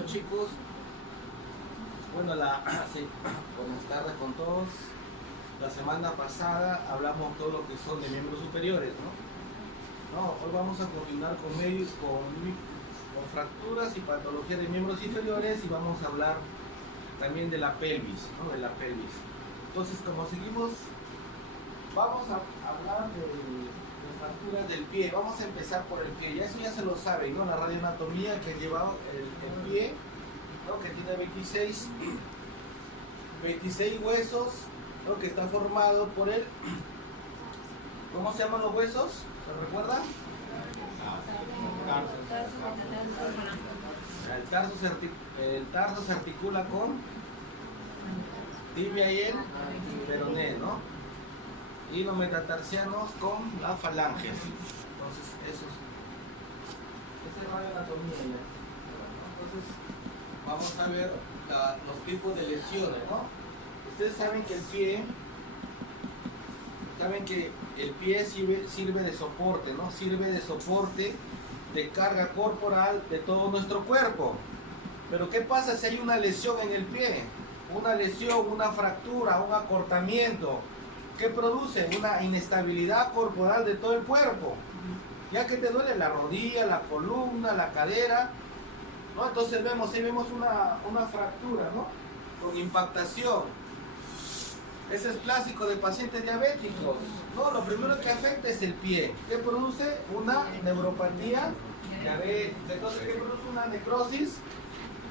Bueno chicos, bueno, sí, buenas tardes con todos. La semana pasada hablamos todo lo que son de miembros superiores, ¿no? Hoy vamos a continuar con fracturas y patologías de miembros inferiores y vamos a hablar también de la pelvis, ¿no? De la pelvis. Entonces, como seguimos, vamos a hablar de fracturas del pie. Vamos a empezar por el pie. Eso ya se lo saben, ¿no? La radioanatomía que lleva el pie, ¿no? Que tiene 26 huesos, ¿no? Que está formado por él. ¿Cómo se llaman los huesos? ¿Se recuerdan? El tarso se articula con tibia y el peroné, ¿no? Y los metatarsianos con las falanges. Entonces, esa es radioanatomía ya. Entonces, vamos a ver los tipos de lesiones, ¿no? Ustedes saben que el pie sirve de soporte, ¿no? Sirve de soporte de carga corporal de todo nuestro cuerpo. Pero ¿qué pasa si hay una lesión en el pie? Una lesión, una fractura, un acortamiento. ¿Qué produce? Una inestabilidad corporal de todo el cuerpo. Ya que te duele la rodilla, la columna, la cadera, ¿no? Entonces ahí vemos una fractura, ¿no? Con impactación. Ese es clásico de pacientes diabéticos, ¿no? Lo primero que afecta es el pie. ¿Qué produce? Una neuropatía diabética. Entonces, ¿qué produce? Una necrosis.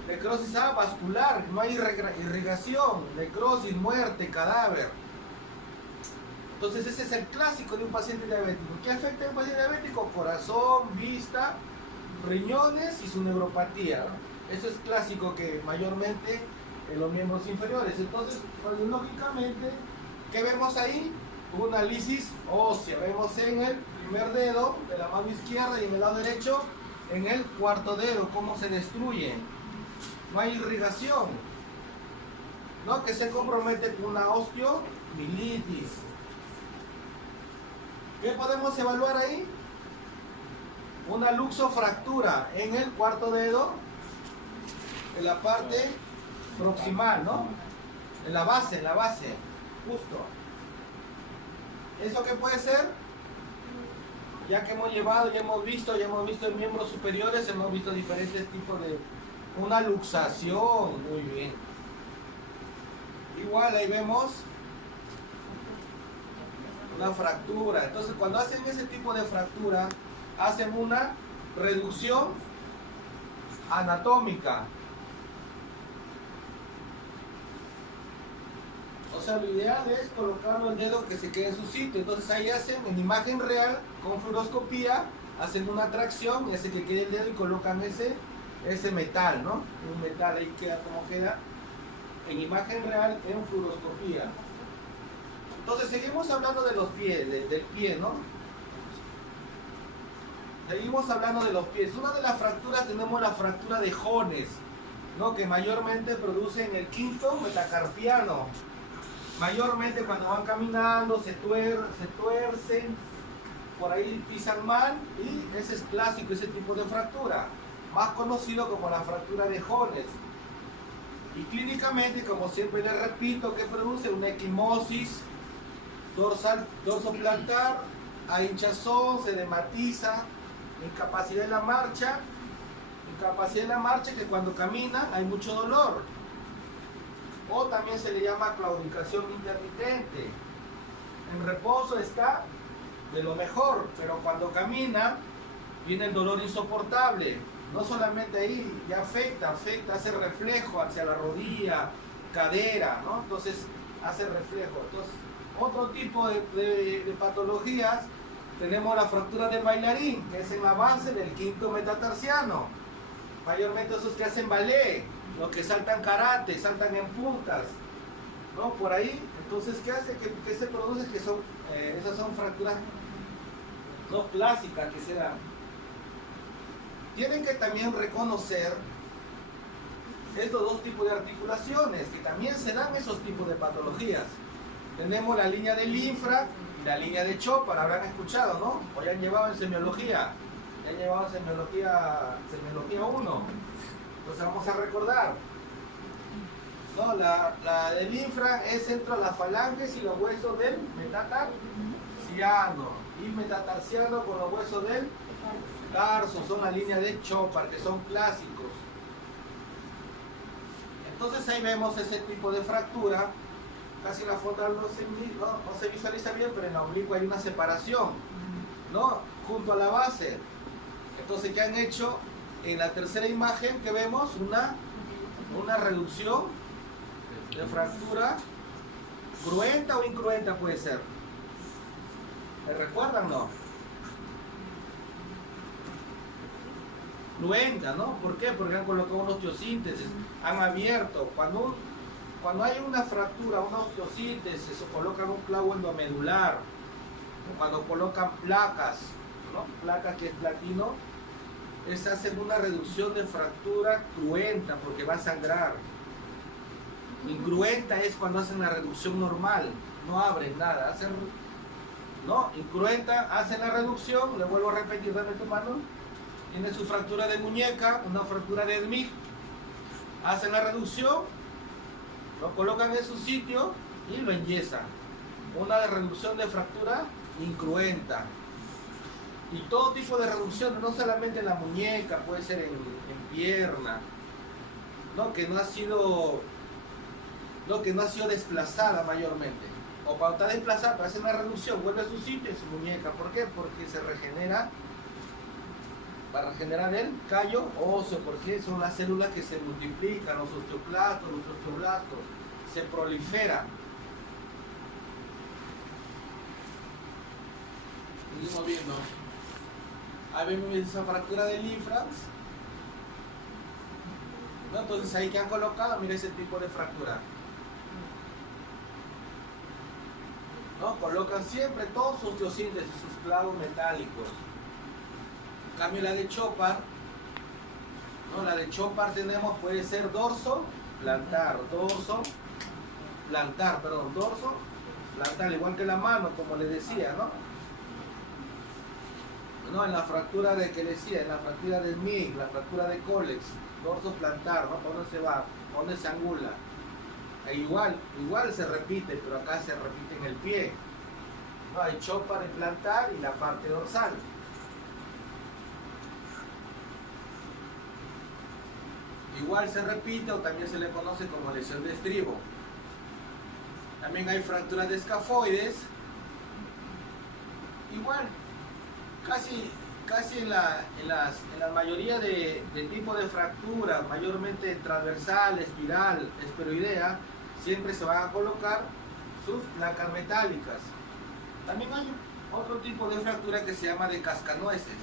Necrosis vascular, no hay irrigación, necrosis, muerte, cadáver. Entonces ese es el clásico de un paciente diabético. ¿Qué afecta a un paciente diabético? Corazón, vista, riñones y su neuropatía. Eso es clásico que mayormente en los miembros inferiores. Entonces, lógicamente, ¿qué vemos ahí? Una lisis ósea. Vemos en el primer dedo de la mano izquierda y en el lado derecho en el cuarto dedo cómo se destruye. No hay irrigación, ¿no? Que se compromete con una osteomilitis. ¿Qué podemos evaluar ahí? Una luxofractura en el cuarto dedo, en la parte proximal, ¿no? En la base, justo. ¿Eso qué puede ser? Ya que hemos visto en miembros superiores, hemos visto diferentes tipos de... Una luxación, muy bien. Igual ahí vemos una fractura. Entonces cuando hacen ese tipo de fractura, hacen una reducción anatómica. O sea, lo ideal es colocarlo el dedo que se quede en su sitio. Entonces ahí hacen en imagen real, con fluoroscopía, hacen una tracción y hacen que quede el dedo y colocan ese metal, ¿no? Un metal ahí queda como queda en imagen real en fluoroscopía. Entonces seguimos hablando de los pies, del pie, ¿no? Seguimos hablando de los pies. Una de las fracturas tenemos la fractura de Jones, ¿no? Que mayormente producen el quinto metacarpiano. Mayormente cuando van caminando se tuercen, por ahí pisan mal y ese es clásico, ese tipo de fractura. Más conocido como la fractura de Jones. Y clínicamente, como siempre les repito, que produce una equimosis dorsoplantar, hay hinchazón, se dematiza, incapacidad de la marcha que cuando camina hay mucho dolor. O también se le llama claudicación intermitente. En reposo está de lo mejor, pero cuando camina viene el dolor insoportable. No solamente ahí, ya afecta, hace reflejo hacia la rodilla, cadera, ¿no? Entonces hace reflejo. Entonces, otro tipo de patologías, tenemos la fractura del bailarín, que es en la base del quinto metatarsiano. Mayormente esos que hacen ballet, los que saltan karate, saltan en puntas, ¿no? Por ahí, entonces, ¿qué hace? ¿Qué se produce? Que son, esas son fracturas no clásicas que se dan. Tienen que también reconocer estos dos tipos de articulaciones, que también se dan esos tipos de patologías. Tenemos la línea del infra y la línea de Chopard, habrán escuchado, ¿no? O ya han llevado en semiología. Ya han llevado en semiología 1. Entonces vamos a recordar, ¿no? La del infra es entre las falanges y los huesos del metatarsiano, y metatarsiano con los huesos del tarso, son la línea de Chopard, que son clásicos. Entonces ahí vemos ese tipo de fractura. Casi la frontal no se visualiza bien, pero en la oblicua hay una separación, ¿no? Junto a la base. Entonces, ¿qué han hecho? En la tercera imagen que vemos, una reducción de fractura cruenta o incruenta puede ser. ¿Me recuerdan, no? Cruenta, ¿no? ¿Por qué? Porque han colocado una osteosíntesis, han abierto. Cuando hay una fractura, una osteosíntesis, se colocan un clavo endomedular, o cuando colocan placas, ¿no? Placas que es platino, hacen una reducción de fractura cruenta porque va a sangrar. Incruenta es cuando hacen la reducción normal, no abren nada, ¿no? Incruenta, hacen la reducción, le vuelvo a repetir, dame tu mano, tiene su fractura de muñeca, una fractura de Smith, hacen la reducción, lo colocan en su sitio y lo enyesan. Una reducción de fractura incruenta. Y todo tipo de reducción, no solamente en la muñeca, puede ser en pierna, ¿no? que no ha sido desplazada mayormente. O cuando está desplazada, hace una reducción, vuelve a su sitio en su muñeca. ¿Por qué? Porque se regenera, para regenerar el callo óseo, porque son las células que se multiplican, los osteoclastos, los osteoblastos, se prolifera. Seguimos viendo. Ahí vemos esa fractura del infra. ¿No? Entonces ahí que han colocado, mira ese tipo de fractura. ¿No? Colocan siempre todos sus osteosíntesis, sus clavos metálicos. En cambio la de Chopard, ¿no? La de Chopard tenemos, puede ser dorso, plantar, dorso, plantar, igual que la mano, como les decía, ¿no? No, en la fractura de que decía, en la fractura de Smith, la fractura de Colex, dorso plantar, ¿no? ¿Por dónde se va? ¿Por dónde se angula? E igual se repite, pero acá se repite en el pie. No, hay Chopard en plantar y la parte dorsal. Igual se repite o también se le conoce como lesión de estribo. También hay fracturas de escafoides. Igual, casi en la mayoría de tipos de fracturas, mayormente transversal, espiral, esferoidea, siempre se van a colocar sus placas metálicas. También hay otro tipo de fractura que se llama de cascanueces,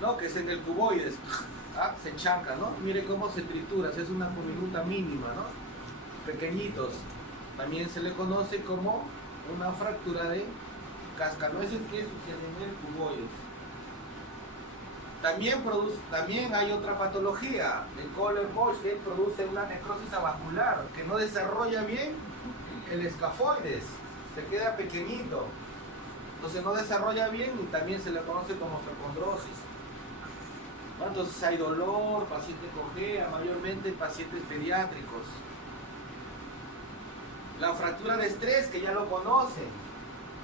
¿no? Que es en el cuboides. Se chanca, ¿no? Mire cómo se tritura, es una minuta mínima, ¿no? Pequeñitos. También se le conoce como una fractura de cascanueces que sucede en el cuboides. También hay otra patología de Kohler-Bosch que produce una necrosis avascular, que no desarrolla bien el escafoides, se queda pequeñito. Entonces no desarrolla bien y también se le conoce como osteocondrosis. Entonces hay dolor, paciente cojea, mayormente pacientes pediátricos. La fractura de estrés, que ya lo conocen,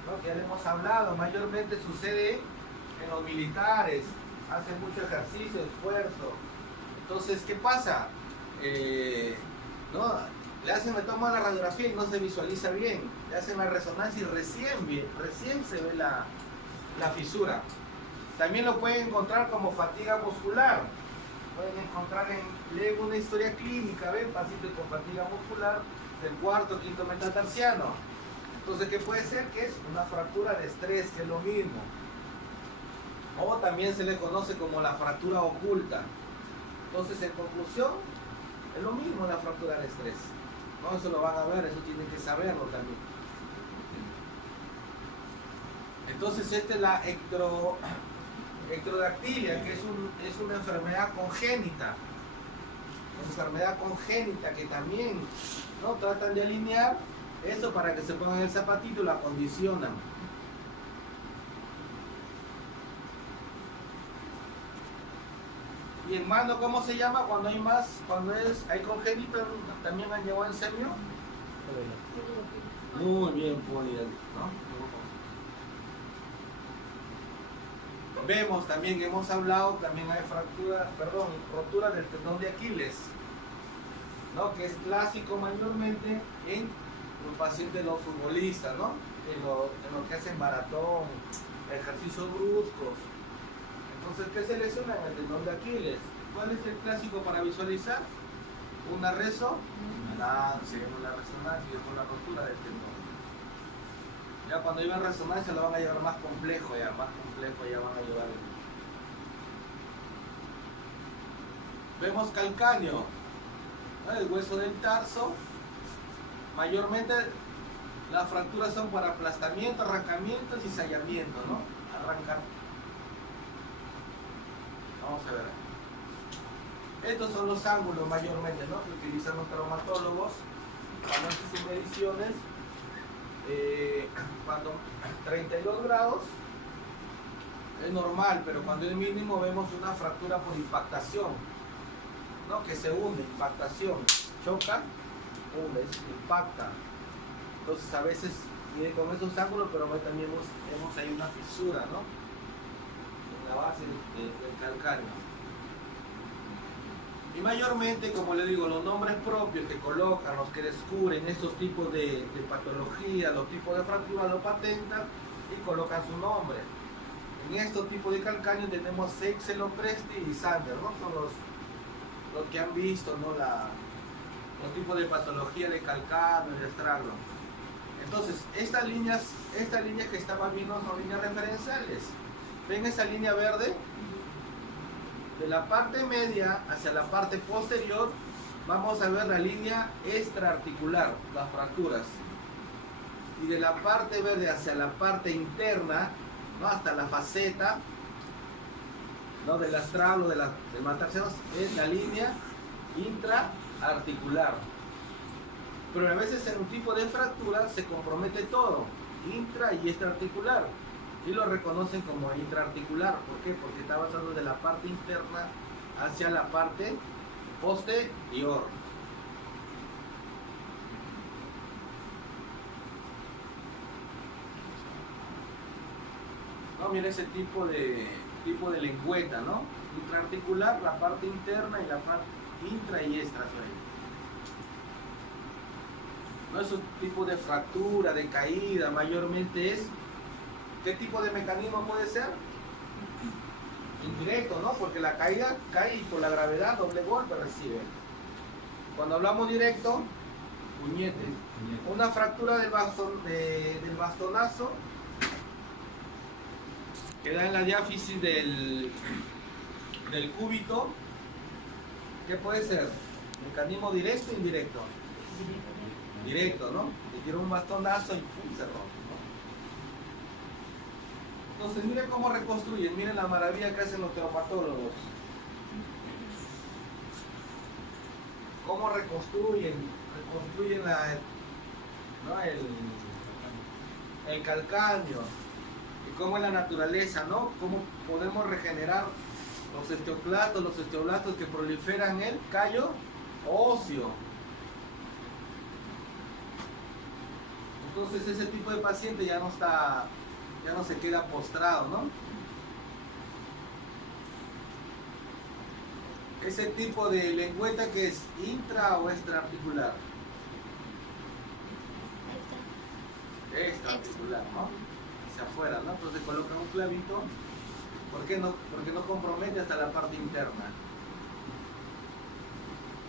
¿no? Que ya le hemos hablado, mayormente sucede en los militares, hacen mucho ejercicio, esfuerzo. Entonces, ¿qué pasa? ¿No? Le toman la radiografía y no se visualiza bien, le hacen la resonancia y recién se ve la fisura. También lo pueden encontrar como fatiga muscular. Pueden encontrar leen una historia clínica, ven pacientes con fatiga muscular del cuarto, quinto metatarsiano. Entonces, ¿qué puede ser? Que es una fractura de estrés, que es lo mismo. O también se le conoce como la fractura oculta. Entonces, en conclusión, es lo mismo la fractura de estrés. No, eso lo van a ver, eso tienen que saberlo también. Entonces, esta es la ectrodactilia, que es una enfermedad congénita. Una enfermedad congénita que también, ¿no? Tratan de alinear eso para que se pongan el zapatito y lo acondicionan. Y en mano, ¿cómo se llama? Cuando hay más, hay congénito, también han llevado en semio. Muy bien, Poli, ¿no? Vemos también, hemos hablado, también hay rotura del tendón de Aquiles, ¿no? Que es clásico mayormente en los pacientes, los futbolistas, ¿no? En lo que hacen maratón, ejercicios bruscos. Entonces, ¿qué se lesiona en el tendón de Aquiles? ¿Cuál es el clásico para visualizar? Una resonancia, una resonancia y una rotura del tendón. Ya cuando llevan resonancia lo van a llevar más complejo, ya van a llevar. Vemos calcáneo, ¿no? El hueso del tarso. Mayormente las fracturas son para aplastamiento, arrancamientos y sellamiento, ¿no? Arrancar. Vamos a ver. Estos son los ángulos mayormente, ¿no? Que utilizan los traumatólogos cuando hacen sus mediciones. Cuando 32 grados es normal, pero cuando es mínimo vemos una fractura por impactación, ¿no? Que se hunde, impactación, choca, hunde, impacta. Entonces a veces viene con esos ángulos, pero también vemos ahí una fisura, ¿no? En la base del calcáneo. Y mayormente, como le digo, los nombres propios que colocan, los que descubren estos tipos de patología, los tipos de fracturas, lo patentan y colocan su nombre. En estos tipos de calcáneo tenemos Seixel, Lopresti y Sander, ¿no? Son los que han visto, ¿no? Los tipos de patología de calcáneo y de estraglo. Entonces, estas líneas que estaban viendo son líneas referenciales. ¿Ven esa línea verde? De la parte media hacia la parte posterior vamos a ver la línea extraarticular, las fracturas. Y de la parte verde hacia la parte interna, ¿no? Hasta la faceta, ¿no? Del astral o del metatarsiano es la línea intraarticular. Pero a veces en un tipo de fractura se compromete todo, intra y extraarticular. Y lo reconocen como intraarticular. ¿Por qué? Porque está avanzando de la parte interna hacia la parte posterior. No, mira ese tipo de lengüeta, ¿no? Intraarticular, la parte interna y la parte intra y extra. ¿No? Esos tipos de fractura, de caída, mayormente es. ¿Qué tipo de mecanismo puede ser? Indirecto, ¿no? Porque la caída cae y por la gravedad doble golpe recibe. Cuando hablamos directo, puñete. Una fractura del bastonazo que da en la diáfisis del cúbito. ¿Qué puede ser? ¿Mecanismo directo o indirecto? Directo, ¿no? Le tiro un bastonazo y ¡pum! Se rompe. Entonces miren cómo reconstruyen, miren la maravilla que hacen los traumatólogos. Cómo reconstruyen el calcáneo. Y cómo es la naturaleza, ¿no? Cómo podemos regenerar los osteoblastos que proliferan el callo óseo. Entonces ese tipo de paciente ya no se queda postrado, ¿no? Ese tipo de lengüeta que es intra o extraarticular. Extraarticular, ¿no? Hacia afuera, ¿no? Entonces colocan un clavito. ¿Por qué no? Porque no compromete hasta la parte interna.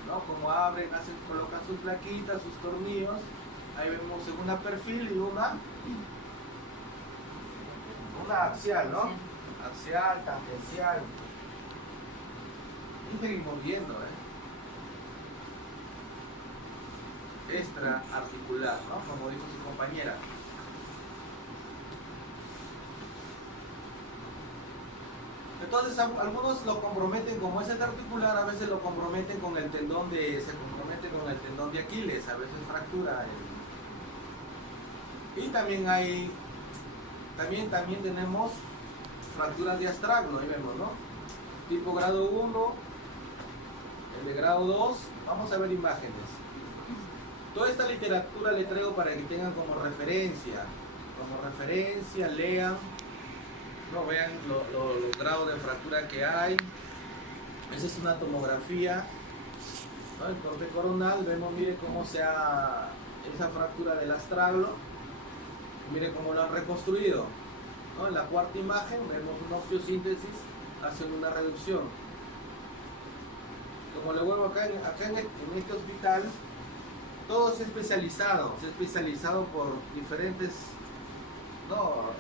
¿No? Como abren, colocan sus plaquitas, sus tornillos. Ahí vemos una perfil y una axial, ¿no? Axial, tangencial. Y seguimos viendo, extraarticular, ¿no? Como dijo su compañera. Entonces algunos lo comprometen como es extraarticular, a veces lo comprometen con el tendón se compromete con el tendón de Aquiles, a veces fractura. Y también también tenemos fracturas de astraglo, ahí vemos, ¿no? Tipo grado 1, El de grado 2, vamos a ver imágenes. Toda esta literatura le traigo para que tengan como referencia, lean, no vean los grados de fractura que hay. Esa es una tomografía, ¿no? El corte coronal, vemos, mire cómo se ha esa fractura del astraglo, mire cómo lo han reconstruido, ¿no? En la cuarta imagen vemos una osteosíntesis haciendo una reducción. Como le vuelvo acá en este hospital, todo es especializado por diferentes, ¿no?,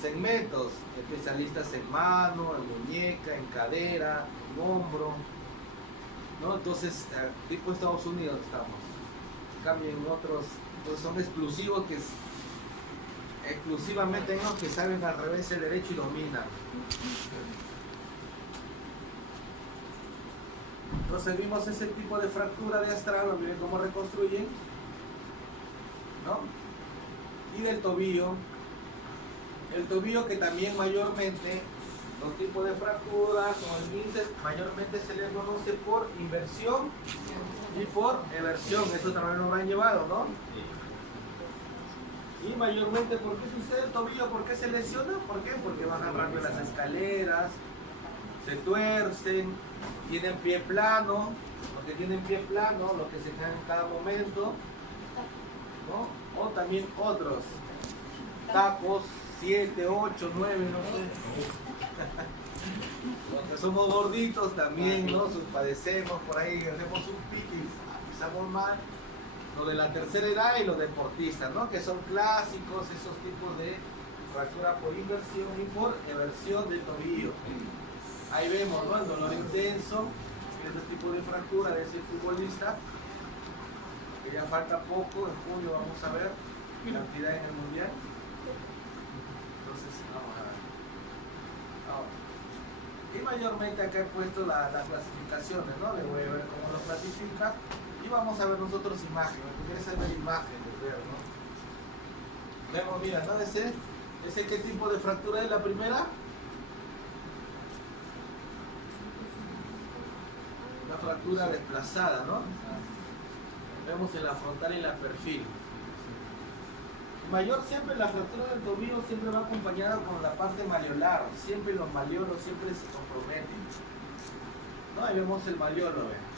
segmentos, especialistas en mano, en muñeca, en cadera, en hombro, ¿no? Entonces, tipo Estados Unidos estamos. En cambio, en otros, pues son exclusivos, que exclusivamente en los que saben al revés el derecho y dominan. Entonces vimos ese tipo de fractura de astraglo, miren cómo reconstruyen, ¿no? Y del tobillo. El tobillo, que también mayormente los tipos de fracturas como el bíceps mayormente se les conoce por inversión y por eversión. Eso también nos lo han llevado, ¿no? Y mayormente, ¿por qué sucede el tobillo? ¿Por qué se lesiona? ¿Por qué? Porque bajan rápido las escaleras, se tuercen, tienen pie plano, los que tienen pie plano, los que se caen en cada momento, ¿no? O también otros, tacos, 7, 8, 9, no sé. Los que somos gorditos también, ¿no? Padecemos por ahí, hacemos un pique y pisamos mal. Lo de la tercera edad y los deportistas, ¿no? Que son clásicos esos tipos de fractura por inversión y por eversión del tobillo. Ahí vemos, ¿no?, el dolor intenso, ese tipo de fractura de ese futbolista, que ya falta poco, en junio vamos a ver cantidad en el mundial. Entonces, vamos a ver. Ahora, y mayormente acá he puesto las clasificaciones, ¿no? Le voy a ver cómo lo clasifica. Y vamos a ver nosotros imágenes, porque esa es la imagen de ver, ¿no? Vemos, mira, ¿no? Ese qué tipo de fractura es la primera. Una fractura desplazada, ¿no? Vemos en la frontal y en la perfil. Mayor, siempre la fractura del tobillo siempre va acompañada con la parte maliolar. Siempre los maliolos siempre se comprometen, ¿no? Ahí vemos el maliolo, ¿ven?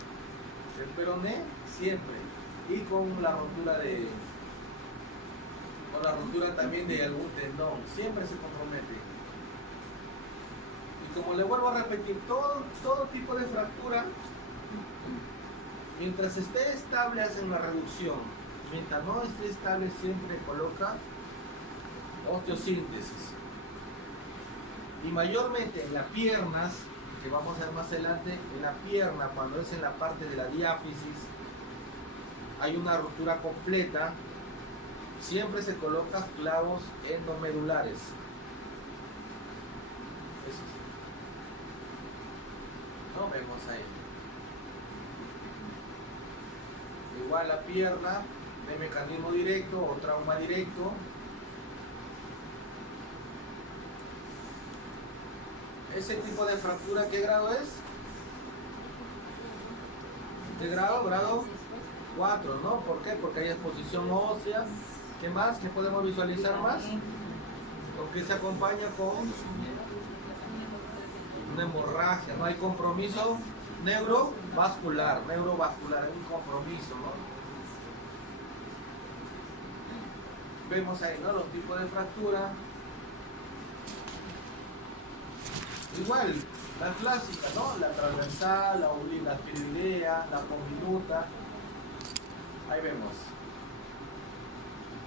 El peroné siempre, y con la rotura también de algún tendón, siempre se compromete. Y como le vuelvo a repetir, todo tipo de fractura, mientras esté estable hacen la reducción, mientras no esté estable siempre coloca osteosíntesis. Y mayormente en las piernas, que vamos a ver más adelante, en la pierna, cuando es en la parte de la diáfisis, hay una ruptura completa, siempre se colocan clavos endomedulares. Eso sí. No vemos ahí. Igual la pierna, de mecanismo directo o trauma directo. Ese tipo de fractura, ¿qué grado es? ¿De grado 4, ¿no? ¿Por qué? Porque hay exposición ósea. ¿Qué más? ¿Qué podemos visualizar más? Porque se acompaña con una hemorragia, ¿no? Hay compromiso neurovascular, hay un compromiso, ¿no? Vemos ahí, ¿no?, los tipos de fractura. Igual, la clásica, ¿no? La transversal, la obliga, la piridea, la conminuta. Ahí vemos.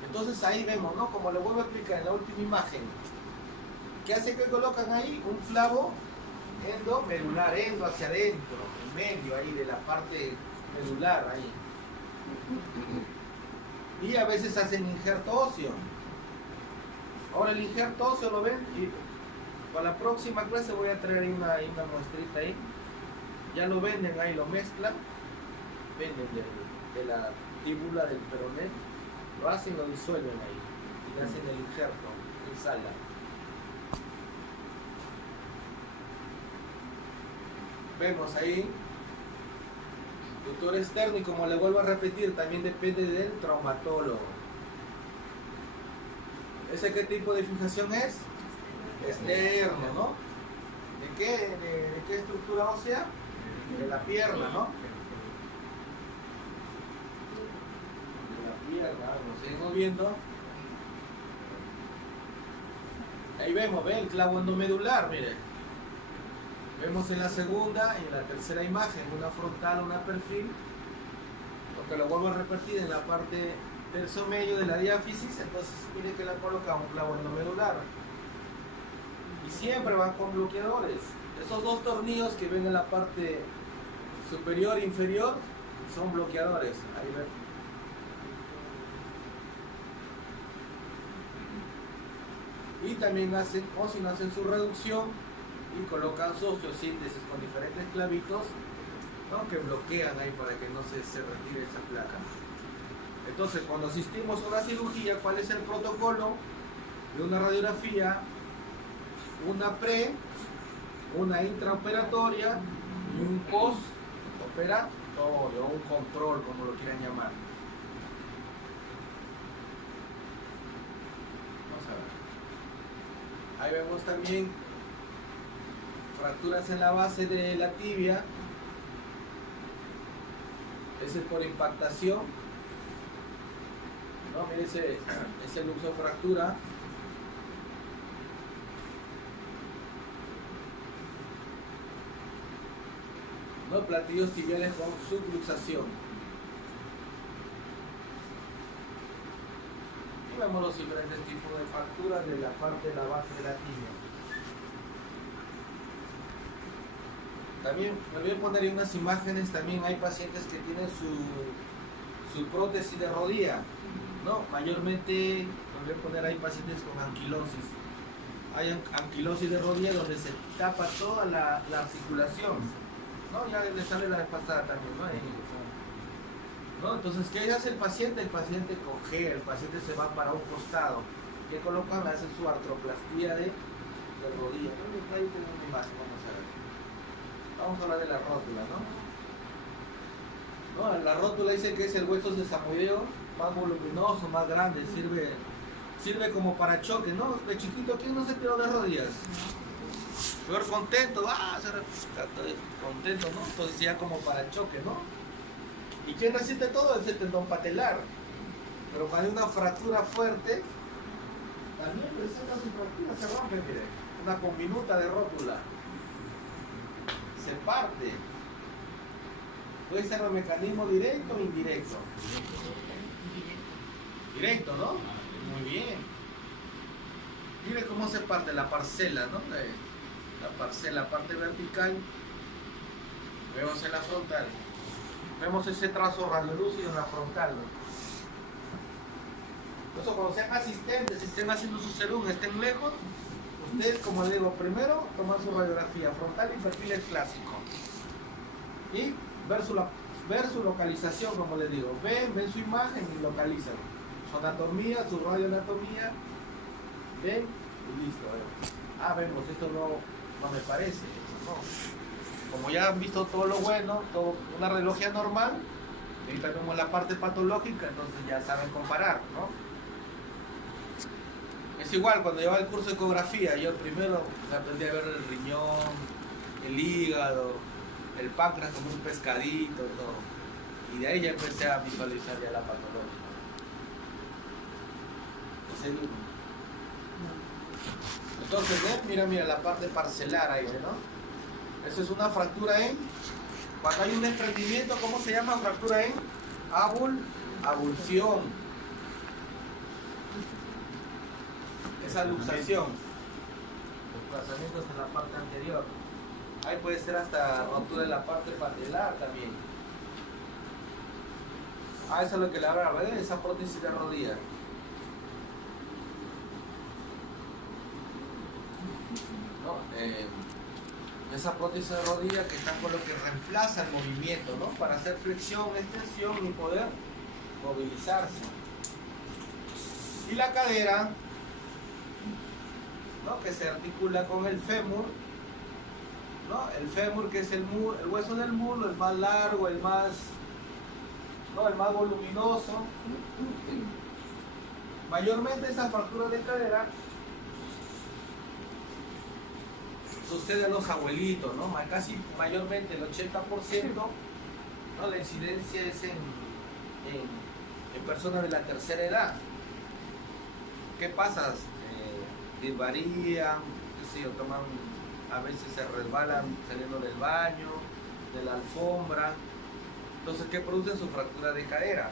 Entonces ahí vemos, ¿no? Como lo vuelvo a explicar en la última imagen. ¿Qué hace que colocan ahí? Un clavo endomedular, endo hacia adentro, en medio ahí de la parte medular ahí. Y a veces hacen injerto óseo. Ahora el injerto óseo lo ven, y para la próxima clase voy a traer una muestrita ahí. Ya lo venden ahí, lo mezclan, venden de la tíbula del peroné, lo hacen, lo disuelven ahí y le hacen el injerto en sala. Vemos ahí Doctor externo, y como le vuelvo a repetir, también depende del traumatólogo. ¿Ese qué tipo de fijación es? Externo, ¿no? ¿De qué estructura ósea? De la pierna, ¿no? De la pierna, lo seguimos viendo. Ahí vemos, ¿ve? El clavo endomedular, mire. Vemos en la segunda y en la tercera imagen, una frontal, una perfil. Porque lo vuelvo a repetir en la parte tercio medio de la diáfisis, entonces mire que le colocamos un clavo endomedular. Y siempre van con bloqueadores. Esos dos tornillos que ven en la parte superior e inferior son bloqueadores. Ahí ven. Y también hacen, o si no hacen su reducción y colocan su osteosíntesis con diferentes clavitos, ¿no? Que bloquean ahí para que no se retire esa placa. Entonces, cuando asistimos a una cirugía, ¿cuál es el protocolo de una radiografía? Una pre, una intraoperatoria y un postoperatorio, un control, como lo quieran llamar. Vamos a ver. Ahí vemos también fracturas en la base de la tibia. Ese es por impactación. No, mire ese luxofractura. No, platillos tibiales con subluxación. Y vemos los diferentes tipos de fracturas de la parte de la base de la tibia. También me voy a poner ahí unas imágenes. También hay pacientes que tienen su prótesis de rodilla, ¿no? Mayormente me voy a poner ahí pacientes con anquilosis. Hay anquilosis de rodilla donde se tapa toda la articulación, ¿no? Ya le sale la vez pasada también, ¿no? ¿No? Entonces, ¿qué hace el paciente? El paciente cojea, el paciente se va para un costado. ¿Qué colocan? Hacen su artroplastía de rodilla. Ahí tengo una imagen, vamos a ver. Vamos a hablar de la rótula, ¿no? No, la rótula dice que es el hueso sesamoideo más voluminoso, más grande, sirve como para choque, ¿no? De chiquito, ¿quién no se tiró de rodillas? Peor contento, contento, ¿no? Entonces ya como para choque, ¿no? ¿Y quién resiste todo? Es el tendón patelar. Pero cuando hay una fractura fuerte, también presenta su fractura, se rompe, mire. Una conminuta de rótula. Se parte. Puede ser un mecanismo directo o indirecto. Directo, ¿no? Muy bien. Mire cómo se parte la parcela, ¿no? La parcela, parte vertical. Vemos en la frontal. Vemos ese trazo radiolúcido en la frontal, ¿no? Por eso cuando sean asistentes, si estén haciendo su serum, estén lejos, ustedes, como les digo, primero toman su radiografía frontal y perfil clásico. Y ver su localización, como les digo. Ven su imagen y localizan. Su anatomía, su radioanatomía. Ven y listo. Vemos, esto no me parece. No. Como ya han visto todo lo bueno, una radiología normal, y ahorita vemos la parte patológica, entonces ya saben comparar, ¿no? Es igual, cuando llevaba el curso de ecografía, yo primero aprendí a ver el riñón, el hígado, el páncreas como un pescadito, todo. Y de ahí ya empecé a visualizar ya la patología. Entonces, ¿ven? Mira, la parte parcelar ahí, ¿no? Eso es una fractura cuando hay un desprendimiento, ¿cómo se llama? Fractura en abulsión. Esa luxación. Desplazamientos en la parte anterior. Ahí puede ser hasta rotura en la parte patelar también. Eso es lo que le hablaba, ¿ven? Esa prótesis de rodilla. ¿No? Esa prótesis de rodilla que está con lo que reemplaza el movimiento, ¿no? Para hacer flexión, extensión y poder movilizarse. Y la cadera, ¿no? Que se articula con el fémur, ¿no? El fémur, que es el hueso del muslo, el más largo, el más, ¿no? El más voluminoso. Mayormente esa fractura de cadera sucede a los abuelitos, ¿no? Casi mayormente el 80%, ¿no? La incidencia es en personas de la tercera edad. ¿Qué pasa? Varían, qué sé yo, toman, a veces se resbalan saliendo del baño, de la alfombra. Entonces, ¿qué produce su fractura de cadera?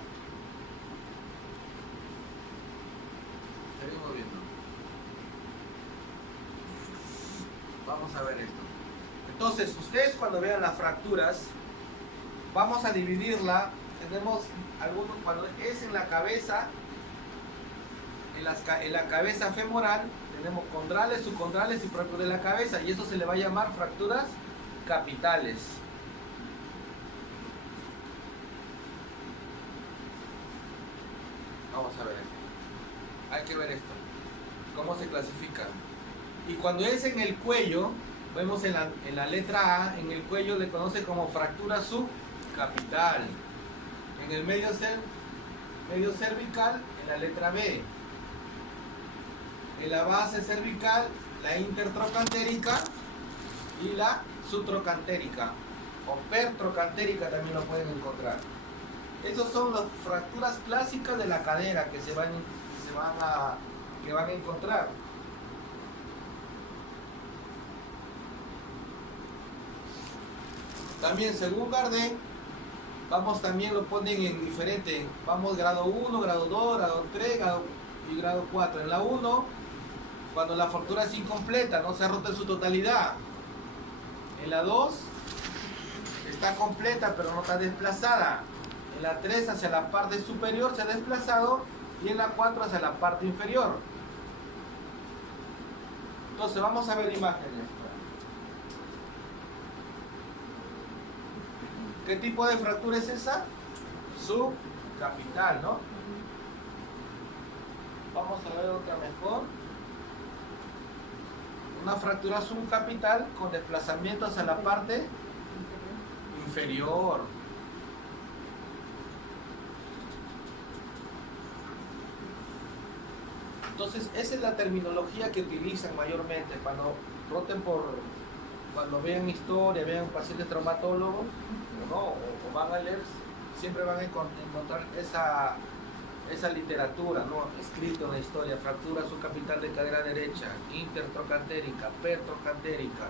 Seguimos viendo. Vamos a ver esto. Entonces, ustedes cuando vean las fracturas, vamos a dividirla. Tenemos algunos, cuando es en la cabeza, en la cabeza femoral, tenemos condrales, subcondrales y fractura de la cabeza, y eso se le va a llamar fracturas capitales. Vamos a ver esto. Hay que ver esto. ¿Cómo se clasifica? Y cuando es en el cuello, vemos en la letra A, en el cuello le conoce como fractura subcapital. En el medio cervical, en la letra B. En la base cervical, la intertrocantérica y la subtrocantérica, o pertrocantérica también lo pueden encontrar. Esas son las fracturas clásicas de la cadera que van a encontrar. También según Gardner, también lo ponen en diferente, vamos grado 1, grado 2, grado 3, y grado 4. En la 1, cuando la fractura es incompleta, no se ha roto en su totalidad. En la 2, está completa pero no está desplazada. En la 3, hacia la parte superior se ha desplazado, y en la 4 hacia la parte inferior. Entonces vamos a ver imágenes. ¿Qué tipo de fractura es esa? Subcapital, ¿no? Vamos a ver otra mejor. Una fractura subcapital con desplazamiento hacia la parte inferior. Entonces, esa es la terminología que utilizan mayormente cuando cuando vean historia, vean pacientes traumatólogos, ¿no? o van a leer, siempre van a encontrar esa literatura, ¿no? Escrito en la historia: fractura subcapital de cadera derecha, intertrocantérica, pertrocantérica,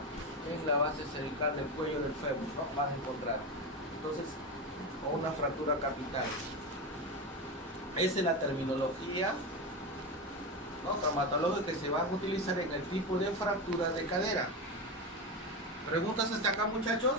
en la base cervical del cuello del fémur, ¿no? Van a encontrar. Entonces, o una fractura capital. Esa es la terminología, ¿no? Traumatológica que se van a utilizar en el tipo de fractura de cadera. ¿Preguntas hasta acá, muchachos?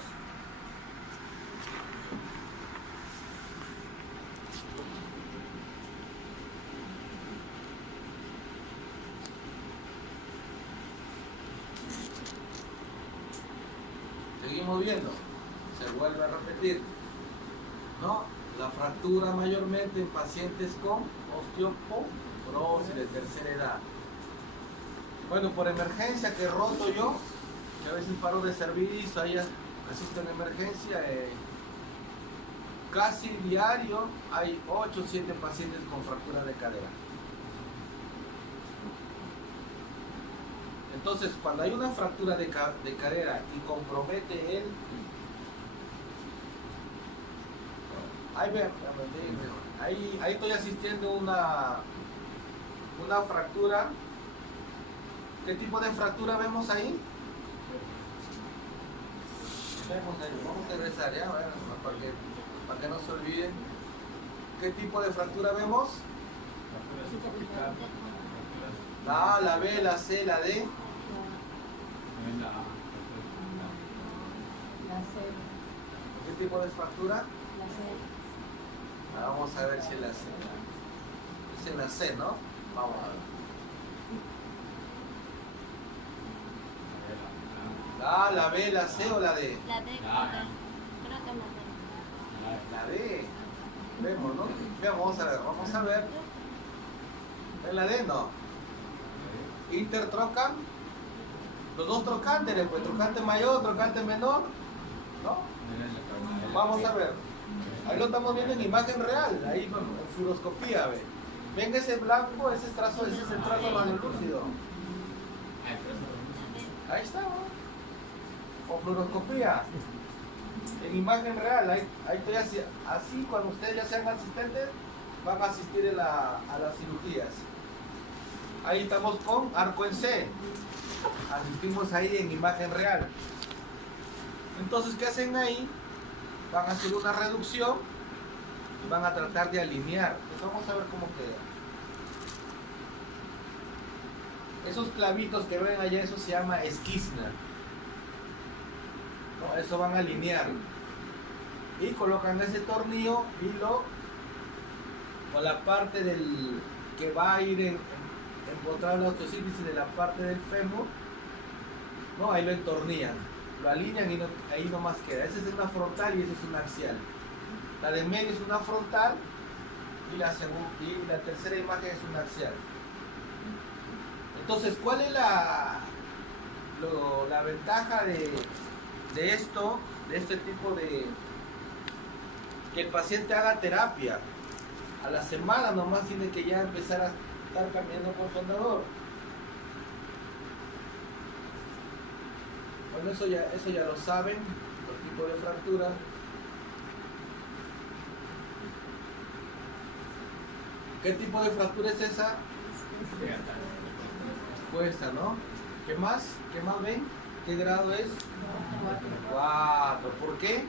Seguimos viendo. Se vuelve a repetir, ¿no? La fractura mayormente en pacientes con osteoporosis de tercera edad. Bueno, por emergencia que he roto yo, que a veces paro de servicio, ahí asisto en emergencia, casi diario hay 8 o 7 pacientes con fractura de cadera. Entonces, cuando hay una fractura de cadera y compromete el... Ahí estoy asistiendo a una fractura. ¿Qué tipo de fractura vemos ahí? Vamos a regresar ya, bueno, para que no se olviden. ¿Qué tipo de fractura vemos? La A, la B, la C, la D. ¿Qué tipo de fractura? Vamos a ver si es la C. Es en la C, ¿no? Vamos a ver. La A, la B, la C o la D. La D, creo que La D. Vemos, ¿no? Veamos, vamos a ver. ¿En la D no? Intertrocan Los dos trocánteres, pues trocante mayor, trocante menor, ¿no? Vamos a ver. Ahí lo estamos viendo en imagen real, ahí en fluoroscopía, ¿ve? Ven ese blanco, ese es el trazo radiolúcido. Ahí está, ¿no? O fluoroscopía. En imagen real, ahí estoy así cuando ustedes ya sean asistentes, van a asistir a las cirugías. Ahí estamos con arco en C. Asistimos ahí en imagen real. Entonces, ¿qué hacen ahí? Van a hacer una reducción y van a tratar de alinear. Pues vamos a ver cómo queda. Esos clavitos que ven allá, eso se llama esquizna. ¿No? Eso van a alinear. Y colocan ese tornillo y con la parte del que va a ir encontrar la osteosíntesis de la parte del fémur, ¿no? Ahí lo entornillan, lo alinean y ahí nomás queda. Esa es una frontal y esa es una axial. La de medio es una frontal y la tercera imagen es una axial. Entonces, ¿cuál es la ventaja de esto, de este tipo de que el paciente haga terapia? A la semana nomás tiene que ya empezar a estar cambiando por soldador. Bueno, eso ya lo saben, el tipo de fractura. ¿Qué tipo de fractura es esa? Cuesta, ¿no? ¿Qué más? ¿Qué más ven? ¿Qué grado es? 4. ¿Por qué?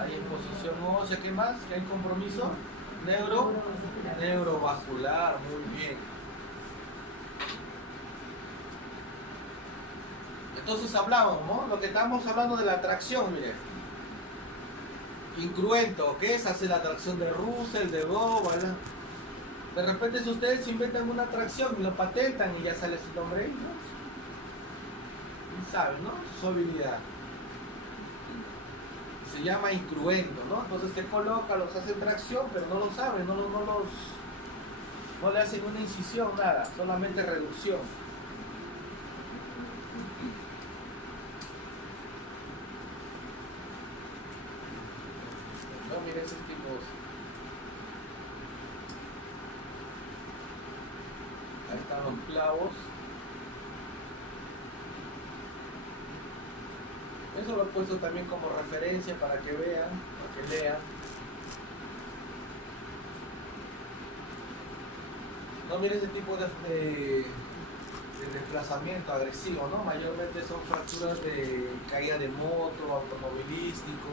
Hay en posición ósea. ¿Qué más? ¿Qué hay compromiso? Neurovascular. Muy bien. Entonces hablamos, ¿no? Lo que estamos hablando de la tracción, miren. Incruento, ¿qué es? Hace la tracción de Russell, de Bow, ¿verdad? De repente si ustedes inventan una tracción y lo patentan y ya sale su nombre, ¿no? Y saben, ¿no? Su habilidad. Se llama incruento, ¿no? Entonces te coloca, los hacen tracción, pero no lo saben, no le hacen una incisión, nada, solamente reducción. No, miren esos tipos. Ahí están los clavos. Eso lo he puesto también como referencia para que vean, para que lean. No, miren ese tipo de desplazamiento agresivo, ¿no? Mayormente son fracturas de caída de moto, automovilístico.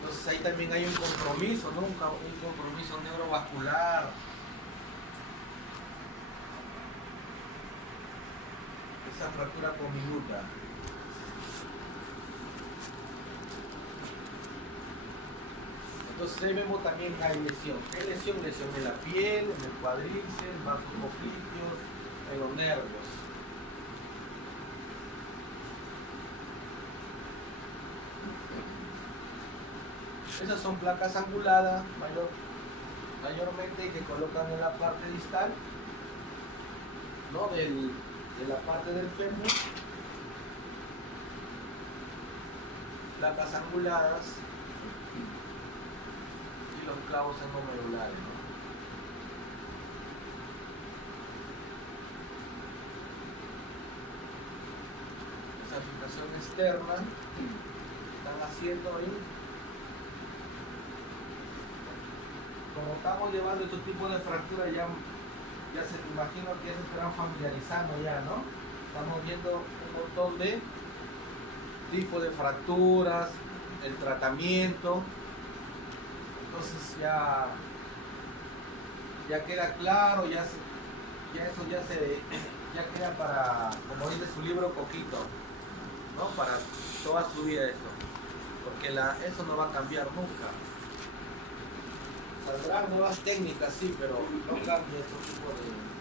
Entonces ahí también hay un compromiso, ¿no? Un compromiso neurovascular. Esa fractura cominuta. Entonces ahí vemos también que hay lesión. ¿Qué lesión? Lesión en la piel, en el cuádriceps, vasos popliteos, en los nervios. Esas son placas anguladas mayormente que colocan en la parte distal, ¿no? De la parte del fémur. Placas anguladas y los clavos endomedulares, ¿no? Esa fijación externa están haciendo ahí. Como estamos llevando estos tipos de fracturas, ya se me imagino que ya se estarán familiarizando ya, ¿no? Estamos viendo un montón de tipos de fracturas, el tratamiento. Entonces ya queda claro, ya queda para, como dice su libro, poquito, ¿no? Para toda su vida esto, porque eso no va a cambiar nunca. Saldrán nuevas técnicas, sí, pero no cambia otro tipo de...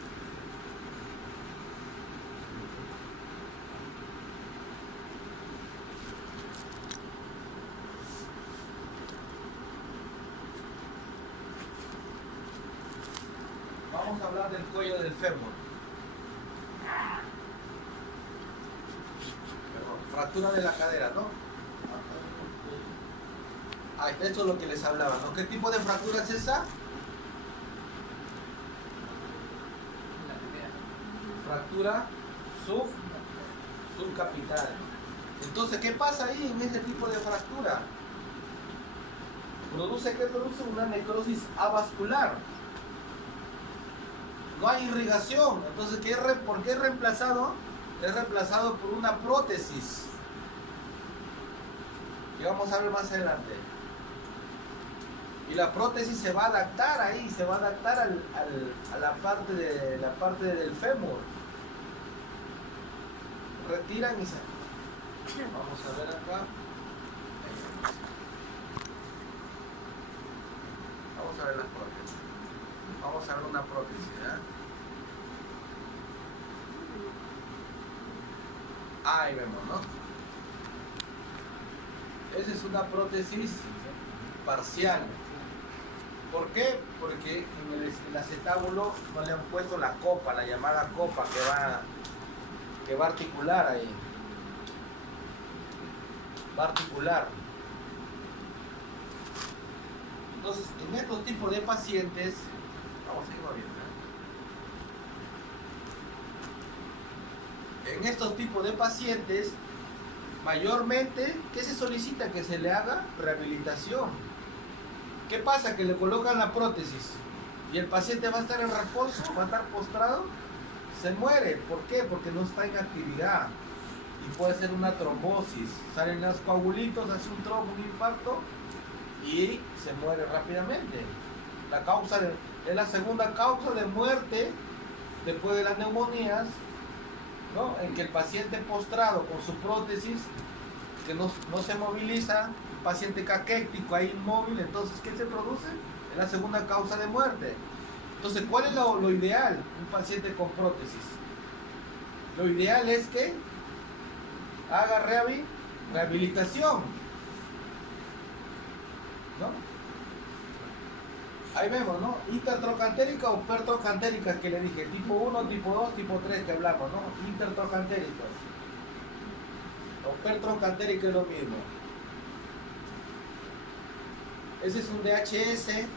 Vamos vamos a hablar del cuello del fémur. Perdón, fractura de la cadera, ¿no? Ah, esto es lo que les hablaba, ¿no? ¿Qué tipo de fractura es esa? Fractura subcapital. Entonces, ¿qué pasa ahí en este tipo de fractura? ¿Qué produce? Una necrosis avascular. No hay irrigación. Entonces, ¿por qué es reemplazado? Es reemplazado por una prótesis. Y vamos a ver más adelante. Y la prótesis se va a adaptar ahí, se va a adaptar a la parte del fémur. Retiran y se... Vamos a ver acá. Vamos a ver las prótesis. Vamos a ver una prótesis, Ahí vemos, ¿no? Esa es una prótesis parcial. ¿Por qué? Porque en el acetábulo no le han puesto la copa, la llamada copa que va a articular ahí. Va a articular. Entonces, en estos tipos de pacientes, vamos a irlo bien, En estos tipos de pacientes, mayormente, ¿qué se solicita? Que se le haga rehabilitación. ¿Qué pasa? Que le colocan la prótesis y el paciente va a estar en reposo, va a estar postrado, se muere. ¿Por qué? Porque no está en actividad y puede ser una trombosis. Salen los coagulitos, hace un trombo, un infarto y se muere rápidamente. Es la segunda causa de muerte después de las neumonías, ¿no? En que el paciente postrado con su prótesis, que no se moviliza, paciente caquético ahí inmóvil, entonces ¿qué se produce? Es la segunda causa de muerte. Entonces, ¿cuál es lo ideal? Un paciente con prótesis. Lo ideal es que haga rehabilitación, ¿no? Ahí vemos, ¿no? Intertrocantérica o pertrocantérica, que le dije, tipo 1, tipo 2, tipo 3 que hablamos, ¿no? Intertrocantéricos. O pertrocantérica es lo mismo. Ese es un DHS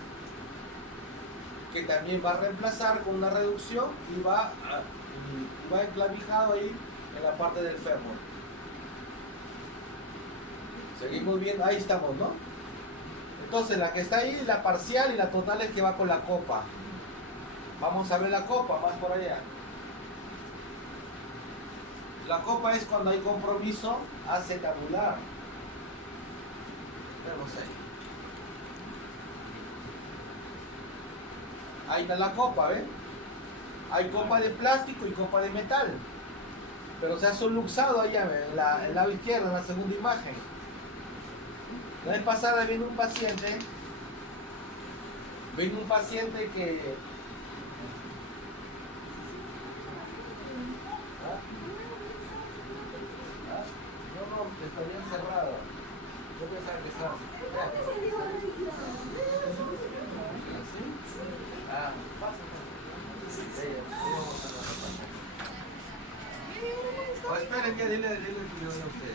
que también va a reemplazar con una reducción y va enclavijado ahí en la parte del fémur. Seguimos viendo, ahí estamos, ¿no? Entonces la que está ahí, la parcial y la total es que va con la copa. Vamos a ver la copa, más por allá. La copa es cuando hay compromiso acetabular. Vemos ahí. Ahí está la copa, ¿ven? Hay copa de plástico y copa de metal. Pero se ha soluxado allá, en el lado izquierdo, en la segunda imagen. La vez pasada vino un paciente que... No, está bien cerrado. Yo pensaba que estaba... O esperen que dile el video a usted.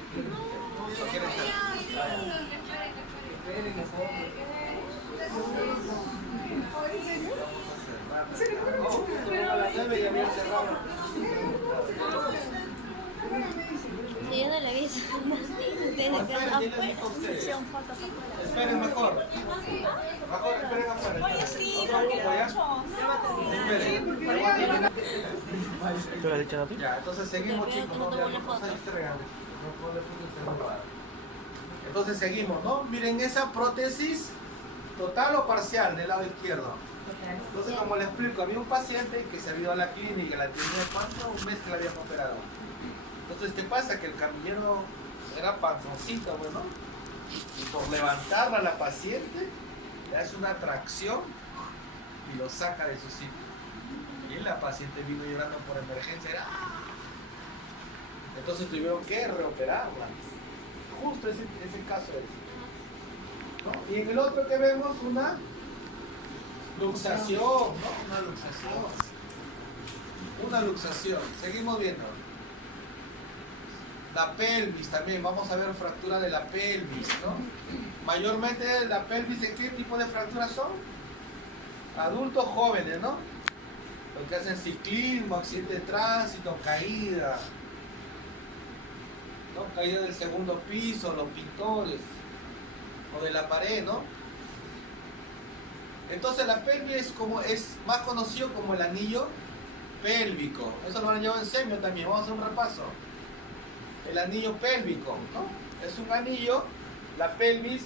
¿No quiere estar? Esperen que yo no la vi. Esperen mejor. Esperen afuera. Oye, sí, ¿Tú lo has dicho a ti? Ya, entonces seguimos, chicos. Entonces seguimos, ¿no? Miren esa prótesis total o parcial del lado izquierdo. Entonces, como les explico, había un paciente que se había ido a la clínica, la tenía ¿cuánto? Un mes que la habían operado. Entonces, ¿qué pasa? Que el camillero era panzoncito, bueno, y por levantarla a la paciente, le hace una tracción y lo saca de su sitio. Y la paciente vino llorando por emergencia. Entonces tuvieron que reoperarla. Justo ese caso es. ¿No? Y en el otro que vemos Luxación, ¿no? Una luxación. Una luxación. Seguimos viendo. La pelvis también, vamos a ver fractura de la pelvis, ¿no? Mayormente la pelvis, ¿de qué tipo de fracturas son? Adultos jóvenes, ¿no? Los que hacen ciclismo, accidente de tránsito, caída, ¿no? Caída del segundo piso, los pintores, o de la pared, ¿no? Entonces la pelvis es más conocido como el anillo pélvico. Eso lo han llevado en semio también, vamos a hacer un repaso. El anillo pélvico, ¿no? Es un anillo, la pelvis,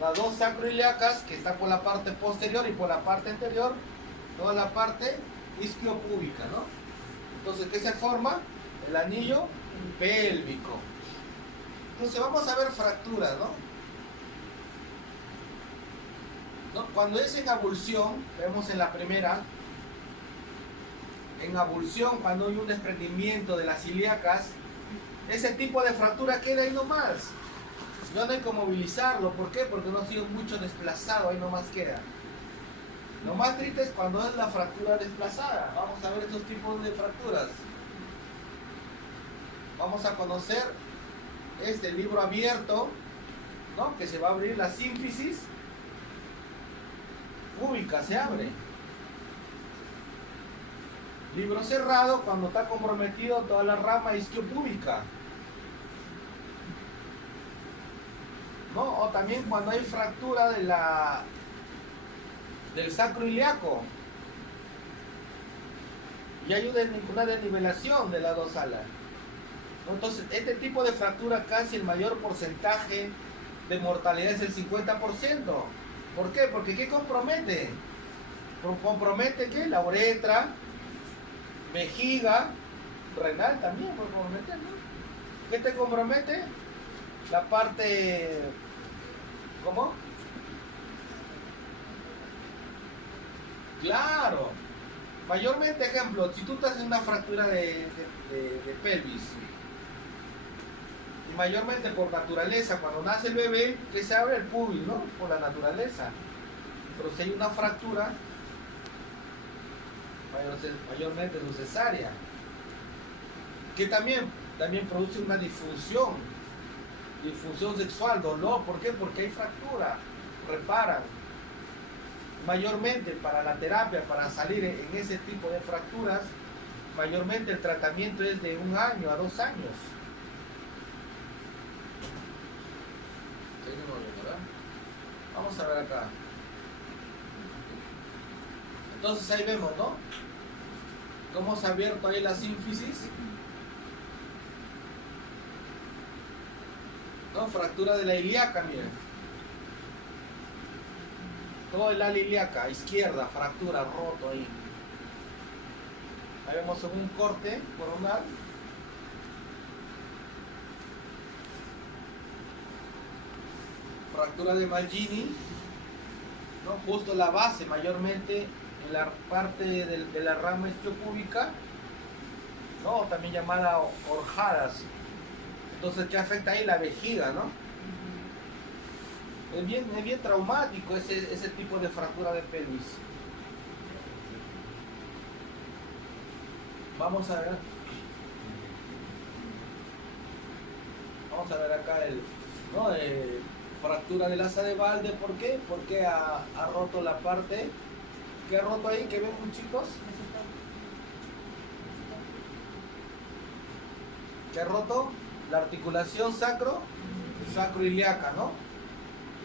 las dos sacroiliacas que está por la parte posterior y por la parte anterior, toda la parte isquiopúbica, ¿no? Entonces, ¿qué se forma? El anillo pélvico. Entonces vamos a ver fracturas, ¿no? Cuando es en avulsión, vemos en la primera, en avulsión, cuando hay un desprendimiento de las ilíacas, ese tipo de fractura queda ahí nomás. No hay que movilizarlo. ¿Por qué? Porque no ha sido mucho desplazado, ahí nomás queda. Lo más triste es cuando es la fractura desplazada. Vamos a ver estos tipos de fracturas. Vamos a conocer este libro abierto, ¿no? Que se va a abrir la sínfisis púbica, se abre. Libro cerrado cuando está comprometido toda la rama isquiopúbica, ¿no? O también cuando hay fractura del sacro ilíaco y hay una desnivelación de las dos alas. Entonces, este tipo de fractura, casi el mayor porcentaje de mortalidad es el 50%. ¿Por qué? Porque ¿qué compromete? Compromete ¿qué? La uretra, vejiga, renal también puede comprometer, ¿no? ¿Qué te compromete? La parte, ¿cómo? Claro. Mayormente, ejemplo, si tú estás en una fractura de pelvis, y mayormente por naturaleza, cuando nace el bebé, que se abre el pubis, ¿no? Por la naturaleza. Pero si hay una fractura, mayormente es cesárea, que también produce una disfunción sexual, dolor. ¿Por qué? Porque hay fractura, reparan. Mayormente para la terapia, para salir en ese tipo de fracturas, mayormente el tratamiento es de 1 año a 2 años. Vamos a ver acá. Entonces ahí vemos, ¿no? Cómo se ha abierto ahí la sínfisis, ¿no? Fractura de la ilíaca, miren. Todo el ala ilíaca, izquierda, fractura, roto ahí. Ahí vemos un corte coronal. Fractura de Mangini, ¿no? Justo la base, mayormente en la parte de la rama isquiopúbica, ¿no? También llamada orjadas. Entonces, ¿qué afecta ahí? La vejiga, ¿no? Es bien traumático ese tipo de fractura de pelvis. Vamos a ver acá ¿no? Fractura del asa de Walde. ¿Por qué? Porque ha roto la parte. ¿Qué ha roto ahí? ¿Qué ven, chicos? ¿Qué ha roto? La articulación sacroiliaca, ¿no?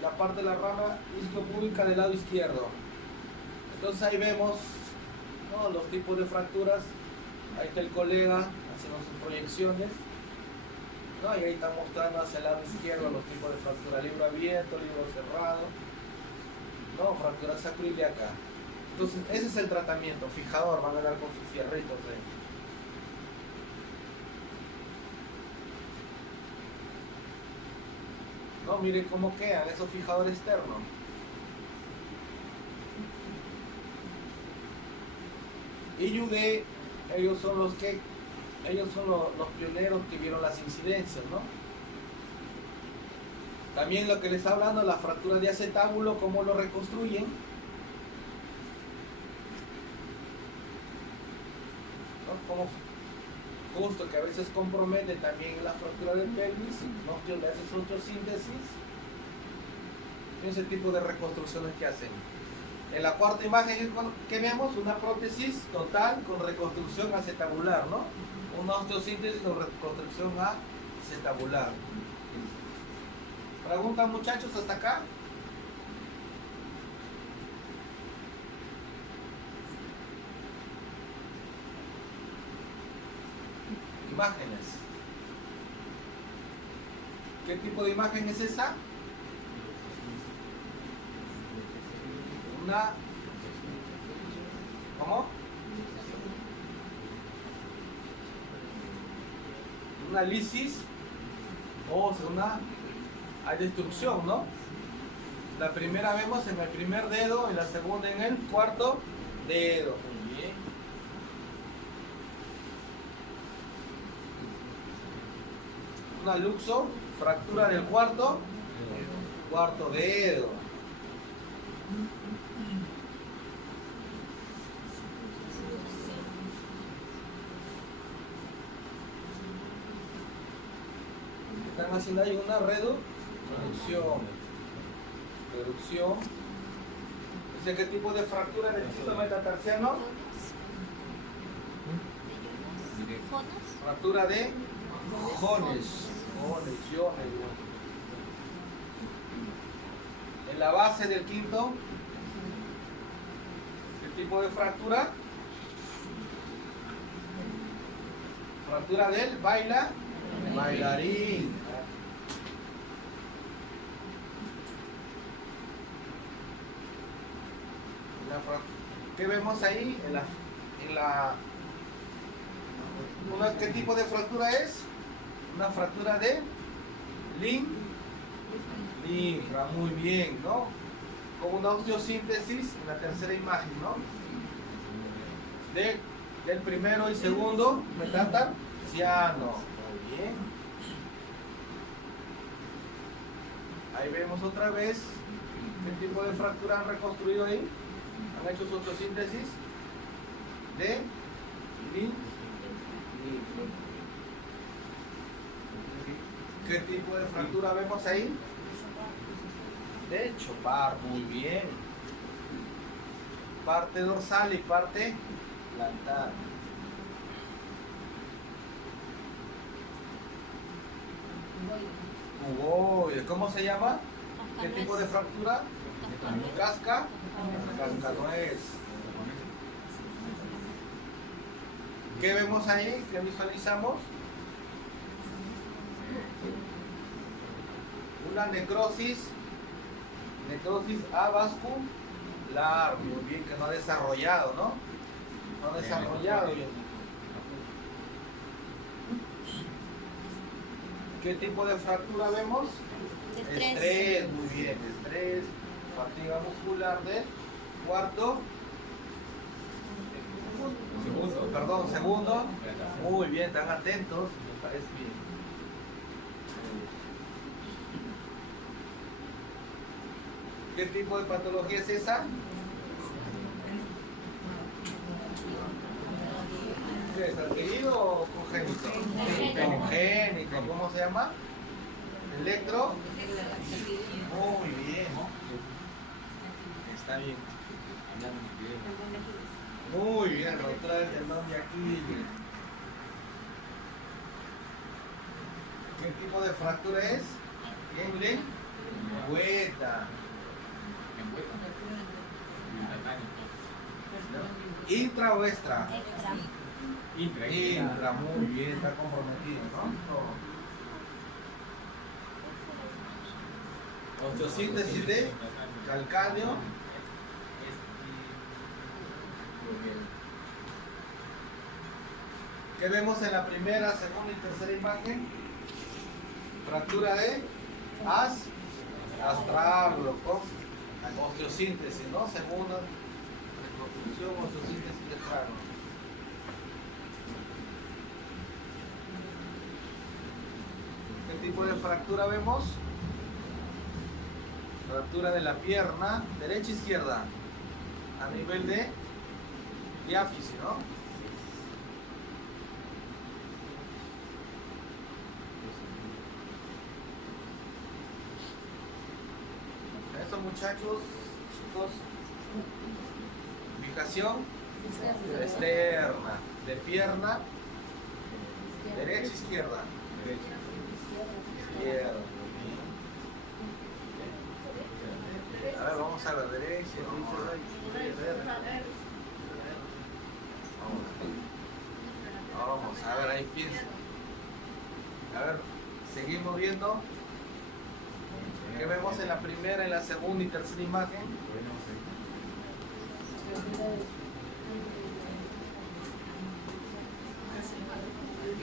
La parte de la rama isquiopúbica del lado izquierdo. Entonces ahí vemos, ¿no? Los tipos de fracturas. Ahí está el colega haciendo sus proyecciones, ¿no? Y ahí está mostrando hacia el lado izquierdo los tipos de fractura: libro abierto, libro cerrado, ¿no? Fractura sacroiliaca. Entonces ese es el tratamiento. Fijador, van a dar con sus fierritos ahí. No, miren cómo quedan esos fijadores externos. IUD, ellos son los pioneros que vieron las incidencias, ¿no? También lo que les está hablando, la fractura de acetábulo, cómo lo reconstruyen, como justo que a veces compromete también la fractura del pelvis, ¿no? Que le haces osteosíntesis. Ese tipo de reconstrucciones que hacen. En la cuarta imagen que vemos, una prótesis total con reconstrucción acetabular, ¿no? Una osteosíntesis con reconstrucción acetabular. ¿Preguntan, muchachos, hasta acá? Imágenes. ¿Qué tipo de imagen es esa? ¿Cómo? Una lisis o hay destrucción, ¿no? La primera vemos en el primer dedo y la segunda en el cuarto dedo. Muy bien. Una luxo, fractura del cuarto dedo. Están haciendo ahí una reducción. ¿Qué tipo de fractura del disco metatarsiano? Fractura de Jones. En la base del quinto, ¿qué tipo de fractura? Fractura del bailarín. ¿Qué vemos ahí? ¿Qué tipo de fractura es? Una fractura de linfa, muy bien, ¿no? Como una osteosíntesis en la tercera imagen, ¿no? Del primero y segundo metatarsiano. Muy bien. Ahí vemos otra vez qué tipo de fractura han reconstruido ahí. Han hecho su osteosíntesis de linfa. ¿Qué tipo de fractura vemos ahí? De chopar, muy bien. Parte dorsal y parte plantar. Cuboide, ¿cómo se llama? ¿Qué tipo de fractura? Cascanuez. ¿Qué vemos ahí? ¿Qué visualizamos? Una necrosis avascular, muy bien, que no ha desarrollado, ¿no? No ha desarrollado bien. ¿Qué tipo de fractura vemos? Estrés, muy bien, estrés, fatiga muscular del segundo. Muy bien, están atentos, me parece bien. ¿Qué tipo de patología es esa? ¿Qué es adquirido o congénito? Congénito, ¿cómo se llama? Electro. Muy bien. Está bien. Muy bien, rotura del tendón de Aquiles. ¿Qué tipo de fractura es? Lengüeta. ¿Intra o extra? Intra, muy bien, está comprometido, ¿no? Osteosíntesis de calcáneo. Muy bien. ¿Qué vemos en la primera, segunda y tercera imagen? Fractura de astrablo con osteosíntesis, ¿no? Segunda reconstrucción, osteosíntesis de cráneo. ¿Qué tipo de fractura vemos? Fractura de la pierna, derecha e izquierda, a nivel de diáfisis, ¿no? muchachos, chicos. Ubicación externa. De pierna. Derecha, izquierda. Izquierda. A ver, vamos a la derecha. Vamos a ver, ahí piensa. A ver, seguimos viendo. ¿Qué vemos en la primera, en la segunda y tercera imagen?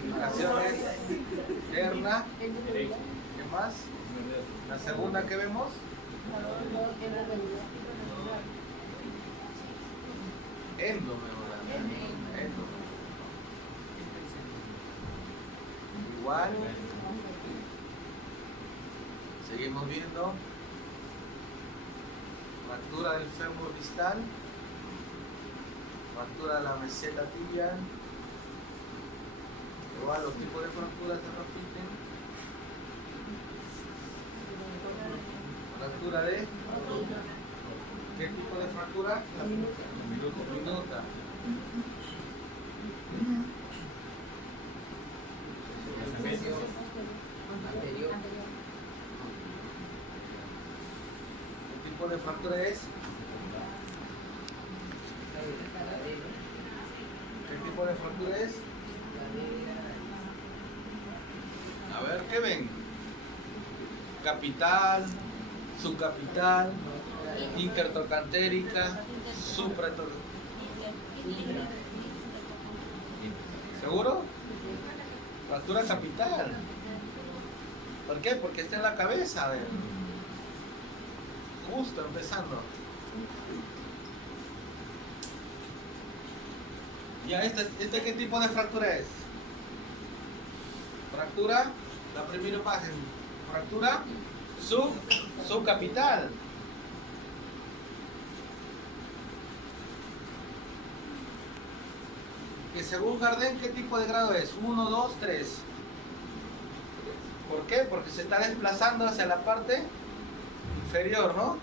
Indicaciones externa. ¿Qué más? La segunda que vemos. Endo. Igual. Seguimos viendo. Fractura del fémur distal. Fractura de la meseta tibial. Igual los tipos de fracturas se repiten. Fractura de... ¿Qué tipo de fractura? Minuta. ¿Qué tipo de fractura es? ¿Qué tipo de fractura es? A ver, ¿qué ven? Capital, subcapital, intertrocantérica, supratrocantérica. ¿Seguro? Fractura capital. ¿Por qué? Porque está en la cabeza. A ver. Justo empezando. Ya, ¿este qué tipo de fractura es? Fractura, la primera imagen. Fractura subcapital. Que según Gardén, ¿qué tipo de grado es? 1, 2, 3. ¿Por qué? Porque se está desplazando hacia la parte inferior, ¿no?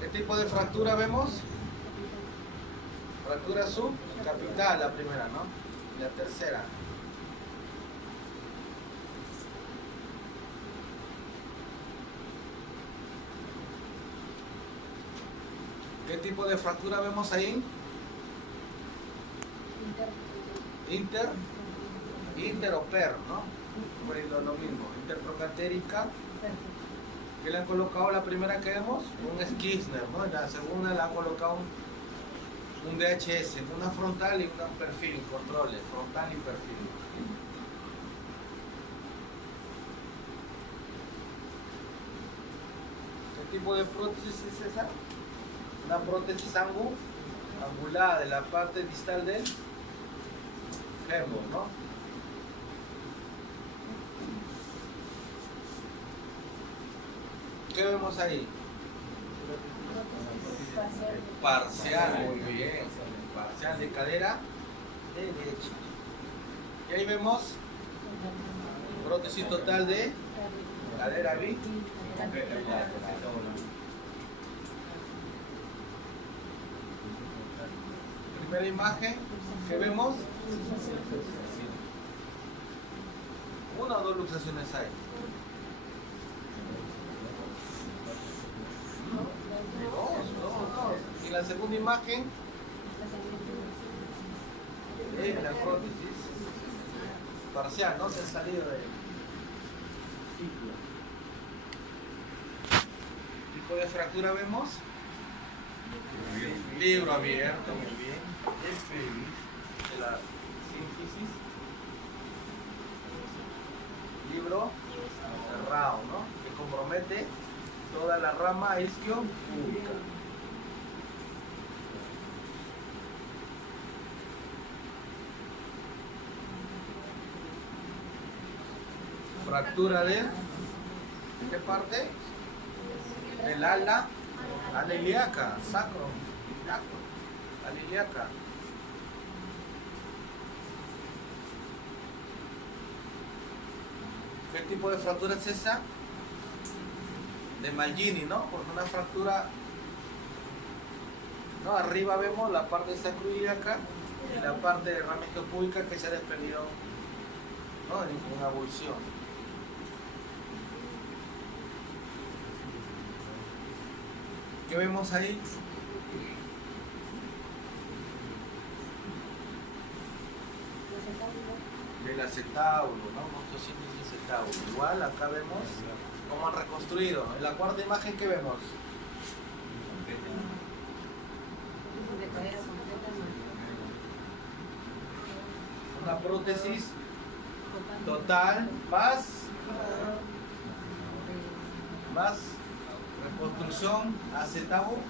¿Qué tipo de fractura vemos? Fractura subcapital, la primera, ¿no? Y la tercera. ¿Qué tipo de fractura vemos ahí? Inter o per, ¿no? Lo mismo, intertrocantérica. ¿Qué le han colocado la primera que vemos? Un Kirchner, ¿no? En la segunda le han colocado un DHS, una frontal y un perfil, controles, frontal y perfil. ¿Qué tipo de prótesis es esa? Una prótesis angulada de la parte distal del fémur, ¿no? ¿Qué vemos ahí? Parcial, muy bien. Parcial de cadera derecha. Y ahí vemos prótesis total de cadera bilateral. Primera imagen, ¿qué vemos? Una o dos luxaciones hay. Dos. Y la segunda imagen, la prótesis parcial, no se ha salido de ciclo. ¿Qué tipo de fractura vemos? Libro abierto, muy bien. De la sínfisis. Libro cerrado, ¿no? Que compromete toda la rama isquiopúbica. Fractura de ¿qué parte? Del ala ilíaca, sacro, ala ilíaca. ¿Qué tipo de fractura es esa? De Mangini, ¿no? Porque una fractura, ¿no? Arriba vemos la parte sacroiliaca y la parte de ramequio púbica que se ha desprendido, ¿no? En abulsión. ¿Qué vemos ahí? Del acetábulo, ¿no? Osteosíntesis acetábulo. Igual acá vemos cómo han reconstruido. En la cuarta imagen, ¿qué vemos? Una prótesis total más reconstrucción acetabular,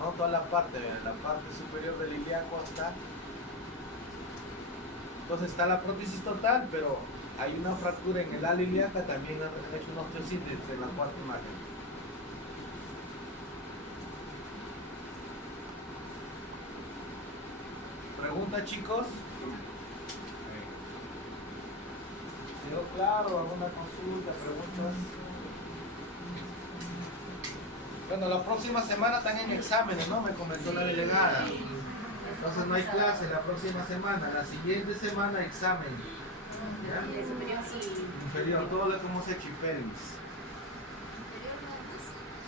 ¿no? Toda la parte superior del ilíaco hasta. Entonces está la prótesis total, pero hay una fractura en el ala ilíaca, también han hecho una osteosíntesis en la cuarta imagen. ¿Pregunta, chicos? ¿Quedó claro? ¿Alguna consulta, preguntas? Bueno, la próxima semana están en exámenes, ¿no? Me comentó la delegada. Entonces no hay clase la próxima semana. La siguiente semana examen. ¿Ya? Inferior, todo lo que hemos hecho y pelvis.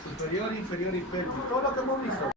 Superior, inferior y pelvis. Todo lo que hemos visto.